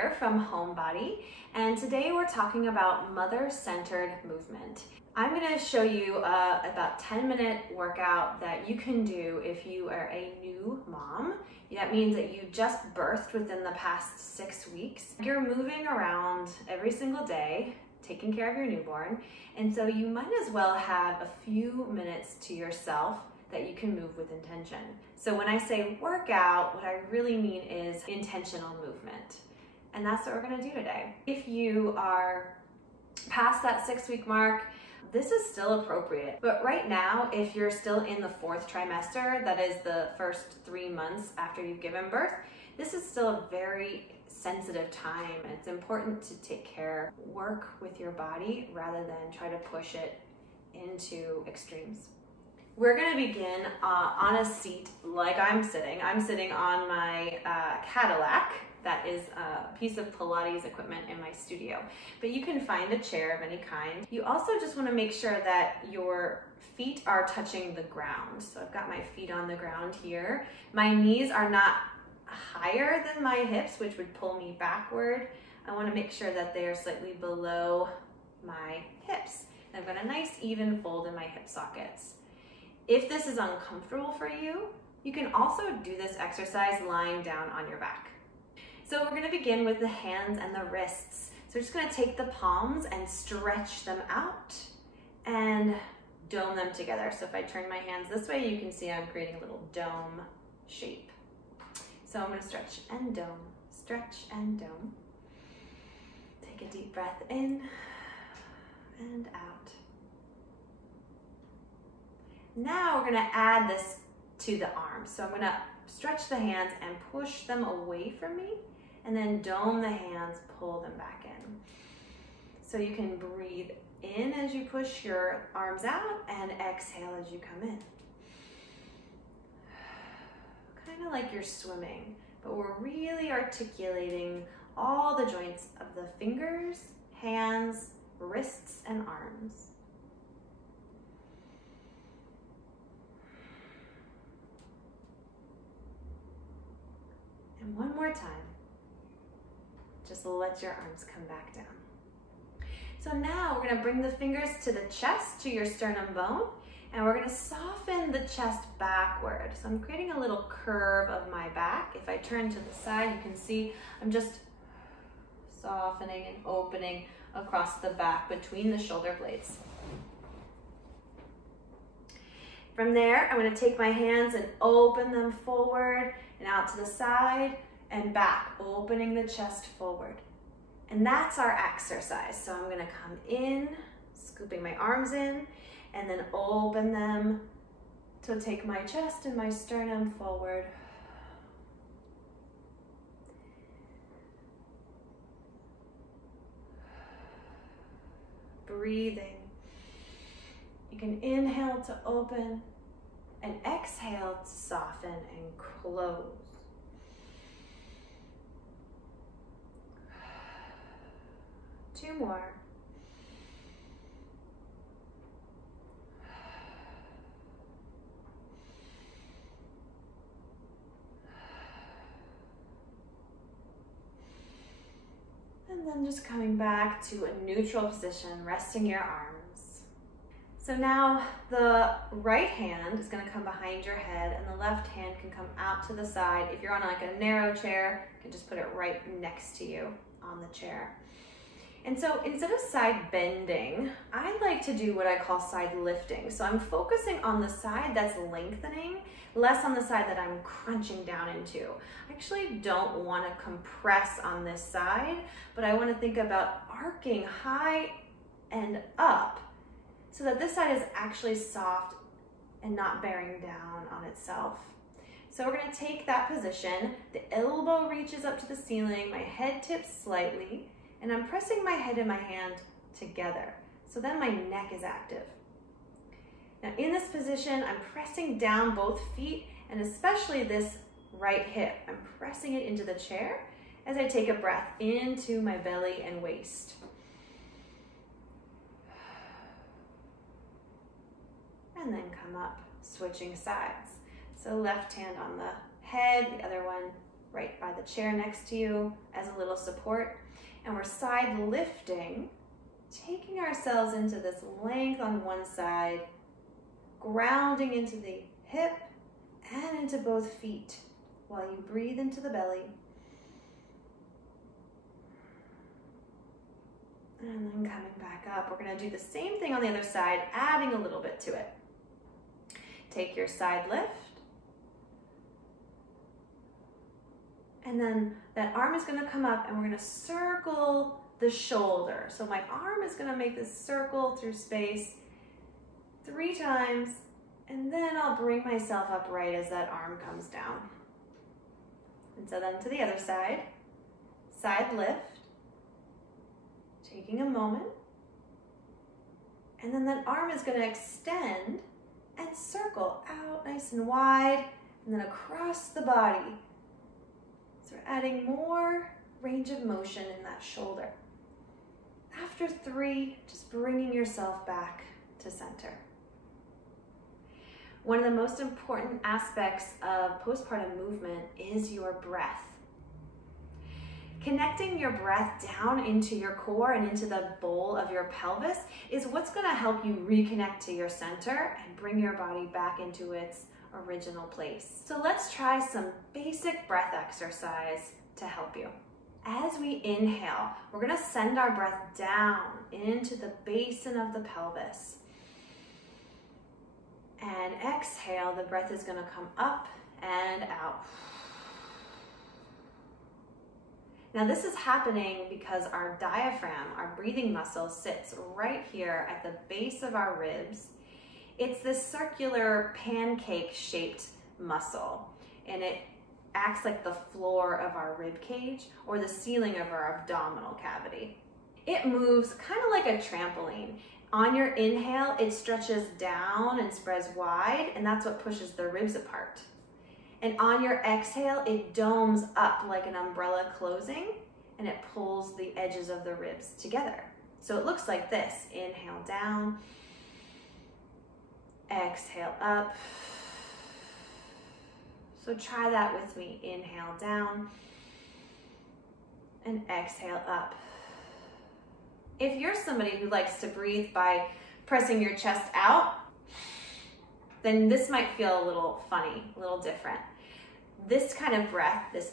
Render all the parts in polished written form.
here from HomeBody, and today we're talking about mother-centered movement. I'm going to show you about 10-minute workout that you can do if you are a new mom. That means that you just birthed within the past 6 weeks. You're moving around every single day, taking care of your newborn, and so you might as well have a few minutes to yourself that you can move with intention. So when I say workout, what I really mean is intentional movement. And that's what we're gonna do today. If you are past that 6-week mark, this is still appropriate. But right now, if you're still in the 4th trimester, that is the first 3 months after you've given birth, this is still a very sensitive time. And it's important to take care, work with your body rather than try to push it into extremes. We're gonna begin on a seat like I'm sitting. I'm sitting on my Cadillac. That is a piece of Pilates equipment in my studio. But you can find a chair of any kind. You also just wanna make sure that your feet are touching the ground. So I've got my feet on the ground here. My knees are not higher than my hips, which would pull me backward. I wanna make sure that they are slightly below my hips. And I've got a nice even fold in my hip sockets. If this is uncomfortable for you, you can also do this exercise lying down on your back. So we're gonna begin with the hands and the wrists. So we're just gonna take the palms and stretch them out and dome them together. So if I turn my hands this way, you can see I'm creating a little dome shape. So I'm gonna stretch and dome, stretch and dome. Take a deep breath in and out. Now we're gonna add this to the arms. So I'm gonna stretch the hands and push them away from me, and then dome the hands, pull them back in. So you can breathe in as you push your arms out and exhale as you come in. Kind of like you're swimming, but we're really articulating all the joints of the fingers, hands, wrists, and arms. And one more time, just let your arms come back down. So now we're gonna bring the fingers to the chest, to your sternum bone, and we're gonna soften the chest backward. So I'm creating a little curve of my back. If I turn to the side, you can see I'm just softening and opening across the back between the shoulder blades. From there, I'm gonna take my hands and open them forward and out to the side and back, opening the chest forward. And that's our exercise. So I'm gonna come in, scooping my arms in, and then open them to take my chest and my sternum forward. Breathing. You can inhale to open and exhale to soften and close. Two more. And then just coming back to a neutral position, resting your arms. So now the right hand is going to come behind your head and the left hand can come out to the side. If you're on like a narrow chair, you can just put it right next to you on the chair. And so instead of side bending, I like to do what I call side lifting. So I'm focusing on the side that's lengthening, less on the side that I'm crunching down into. I actually don't want to compress on this side, but I want to think about arcing high and up so that this side is actually soft and not bearing down on itself. So we're going to take that position. The elbow reaches up to the ceiling, my head tips slightly, and I'm pressing my head and my hand together. So then my neck is active. Now in this position, I'm pressing down both feet and especially this right hip. I'm pressing it into the chair as I take a breath into my belly and waist. And then come up, switching sides. So left hand on the head, the other one right by the chair next to you as a little support. And we're side lifting, taking ourselves into this length on one side, grounding into the hip and into both feet while you breathe into the belly. And then coming back up, we're going to do the same thing on the other side, adding a little bit to it. Take your side lift. And then that arm is going to come up and we're going to circle the shoulder. So my arm is going to make this circle through space 3 times, and then I'll bring myself upright as that arm comes down. And so then to the other side, side lift, taking a moment, and then that arm is going to extend and circle out nice and wide, and then across the body. So we're adding more range of motion in that shoulder. After 3, just bringing yourself back to center. One of the most important aspects of postpartum movement is your breath. Connecting your breath down into your core and into the bowl of your pelvis is what's going to help you reconnect to your center and bring your body back into its original place. So let's try some basic breath exercise to help you. As we inhale, we're going to send our breath down into the basin of the pelvis. And exhale, the breath is going to come up and out. Now this is happening because our diaphragm, our breathing muscle, sits right here at the base of our ribs. It's this circular pancake-shaped muscle, and it acts like the floor of our rib cage or the ceiling of our abdominal cavity. It moves kind of like a trampoline. On your inhale, it stretches down and spreads wide, and that's what pushes the ribs apart. And on your exhale, it domes up like an umbrella closing, and it pulls the edges of the ribs together. So it looks like this. Inhale down, exhale up. So try that with me. Inhale down and exhale up. If you're somebody who likes to breathe by pressing your chest out, then this might feel a little funny, a little different. This kind of breath, this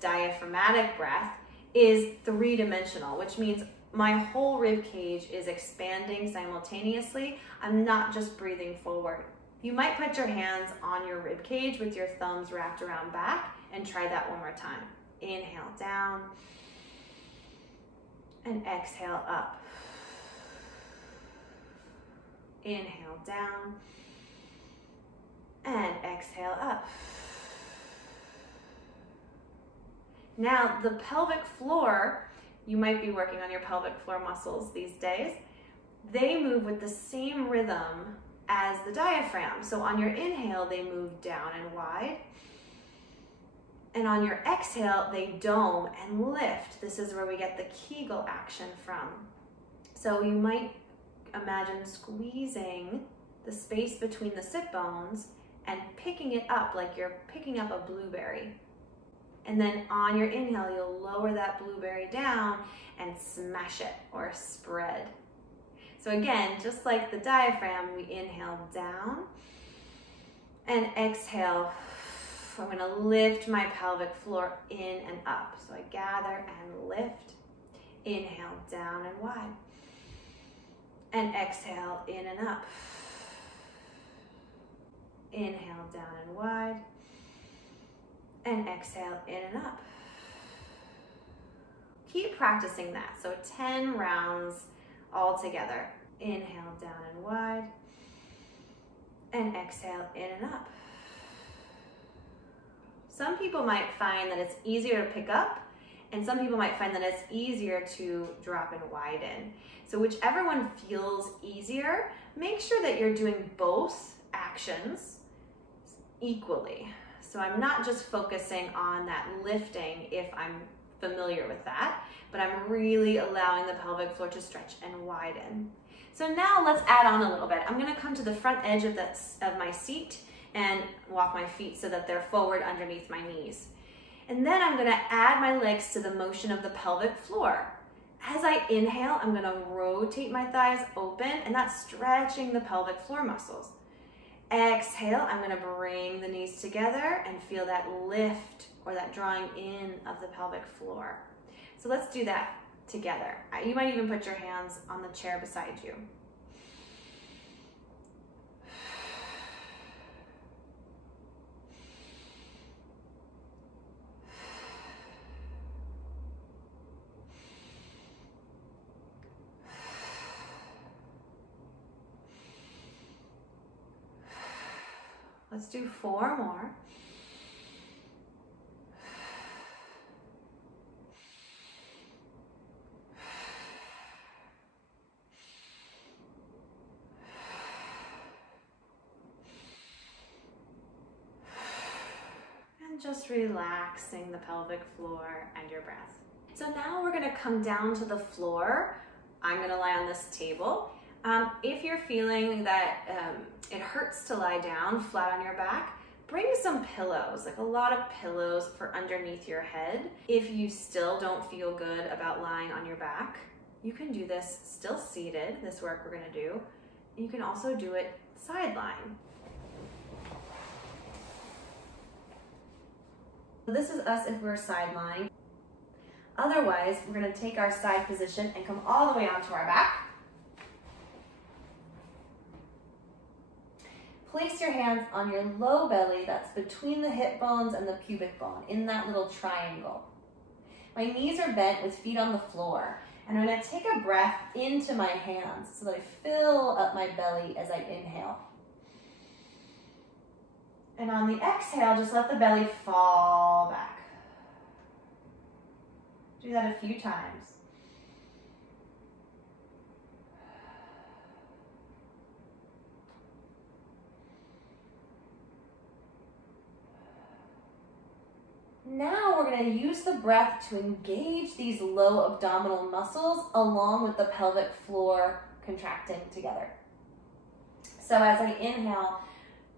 diaphragmatic breath, is 3-dimensional, which means my whole rib cage is expanding simultaneously. I'm not just breathing forward. You might put your hands on your rib cage with your thumbs wrapped around back and try that one more time. Inhale down and exhale up. Inhale down and exhale up. Now the pelvic floor, you might be working on your pelvic floor muscles these days. They move with the same rhythm as the diaphragm. So on your inhale, they move down and wide. And on your exhale, they dome and lift. This is where we get the Kegel action from. So you might imagine squeezing the space between the sit bones and picking it up like you're picking up a blueberry. And then on your inhale, you'll lower that blueberry down and smash it or spread. So again, just like the diaphragm, we inhale down and exhale. I'm going to lift my pelvic floor in and up. So I gather and lift. Inhale down and wide. And exhale in and up. Inhale down and wide. And exhale in and up. Keep practicing that. So 10 rounds all together. Inhale down and wide. And exhale in and up. Some people might find that it's easier to pick up, and some people might find that it's easier to drop and widen. So whichever one feels easier, make sure that you're doing both actions equally. So I'm not just focusing on that lifting if I'm familiar with that, but I'm really allowing the pelvic floor to stretch and widen. So now let's add on a little bit. I'm gonna come to the front edge of my seat and walk my feet so that they're forward underneath my knees. And then I'm gonna add my legs to the motion of the pelvic floor. As I inhale, I'm gonna rotate my thighs open, and that's stretching the pelvic floor muscles. Exhale, I'm gonna bring the knees together and feel that lift or that drawing in of the pelvic floor. So let's do that together. You might even put your hands on the chair beside you. Let's do 4 more. And just relaxing the pelvic floor and your breath. So now we're gonna come down to the floor. I'm gonna lie on this table. If you're feeling that it hurts to lie down flat on your back, bring some pillows, like a lot of pillows for underneath your head. If you still don't feel good about lying on your back, you can do this still seated, this work we're gonna do. You can also do it side lying. This is us if we're side lying. Otherwise, we're gonna take our side position and come all the way onto our back. Place your hands on your low belly, that's between the hip bones and the pubic bone, in that little triangle. My knees are bent with feet on the floor, and I'm gonna take a breath into my hands so that I fill up my belly as I inhale. And on the exhale, just let the belly fall back. Do that a few times. Now we're going to use the breath to engage these low abdominal muscles along with the pelvic floor contracting together. So as I inhale,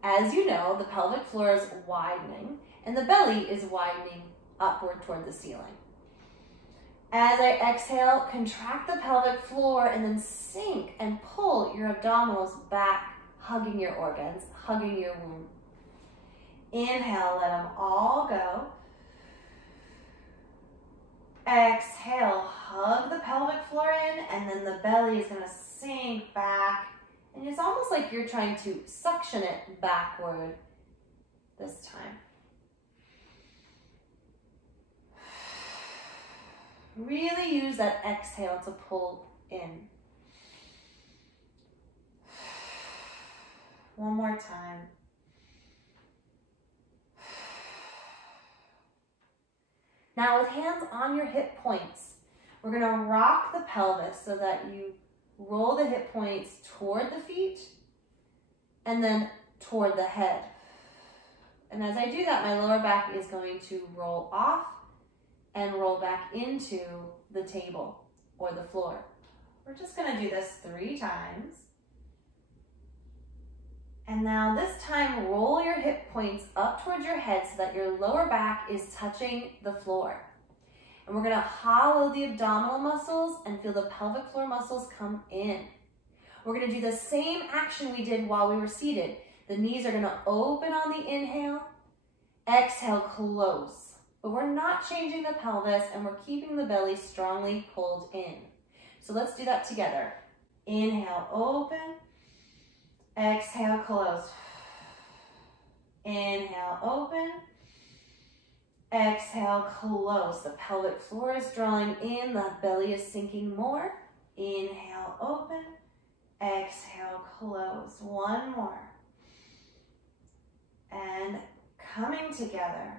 as you know, the pelvic floor is widening and the belly is widening upward toward the ceiling. As I exhale, contract the pelvic floor and then sink and pull your abdominals back, hugging your organs, hugging your womb. Inhale, let them all go. Exhale, hug the pelvic floor in, and then the belly is going to sink back. And it's almost like you're trying to suction it backward this time. Really use that exhale to pull in. One more time. Now with hands on your hip points, we're going to rock the pelvis so that you roll the hip points toward the feet and then toward the head. And as I do that, my lower back is going to roll off and roll back into the table or the floor. We're just going to do this 3 times. And now this time, roll your hip points up towards your head so that your lower back is touching the floor. And we're gonna hollow the abdominal muscles and feel the pelvic floor muscles come in. We're gonna do the same action we did while we were seated. The knees are gonna open on the inhale, exhale, close. But we're not changing the pelvis and we're keeping the belly strongly pulled in. So let's do that together. Inhale, open. Exhale, close. Inhale, open. Exhale, close. The pelvic floor is drawing in, the belly is sinking more. Inhale, open. Exhale, close. One more. And coming together.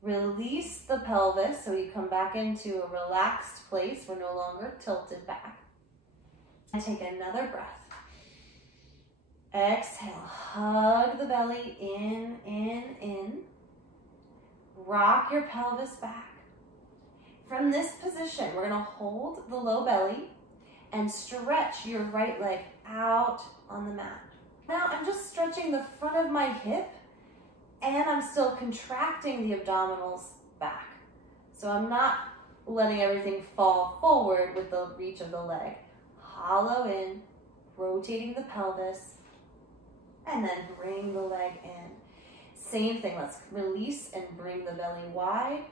Release the pelvis so you come back into a relaxed place. We're no longer tilted back. And take another breath. Exhale, hug the belly in, in. Rock your pelvis back. From this position, we're gonna hold the low belly and stretch your right leg out on the mat. Now I'm just stretching the front of my hip and I'm still contracting the abdominals back. So I'm not letting everything fall forward with the reach of the leg. Hollow in, rotating the pelvis, and then bring the leg in. Same thing, let's release and bring the belly wide.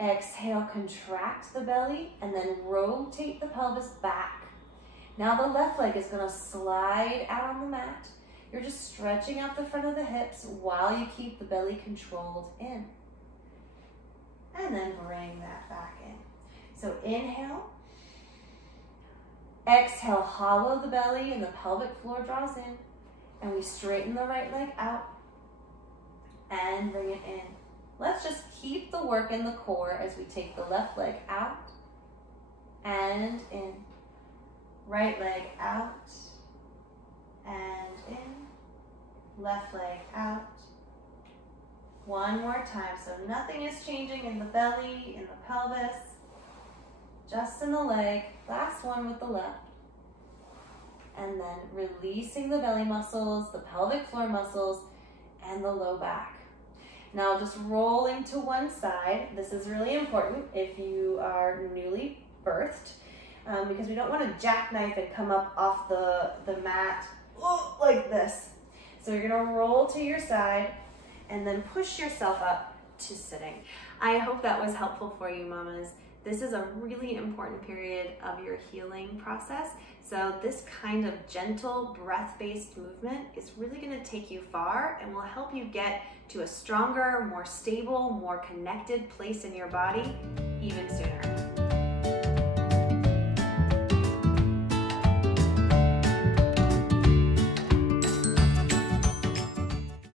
Exhale, contract the belly, and then rotate the pelvis back. Now the left leg is gonna slide out on the mat. You're just stretching out the front of the hips while you keep the belly controlled in. And then bring that back in. So inhale. Exhale, hollow the belly and the pelvic floor draws in. And we straighten the right leg out and bring it in. Let's just keep the work in the core as we take the left leg out and in. Right leg out and in. Left leg out. One more time. So nothing is changing in the belly, in the pelvis, just in the leg. Last one with the left. And then releasing the belly muscles, the pelvic floor muscles, and the low back. Now just rolling to one side. This is really important if you are newly birthed, because we don't want to jackknife and come up off the mat like this. So you're gonna roll to your side and then push yourself up to sitting. I hope that was helpful for you, mamas. This is a really important period of your healing process. So this kind of gentle breath-based movement is really gonna take you far and will help you get to a stronger, more stable, more connected place in your body even sooner.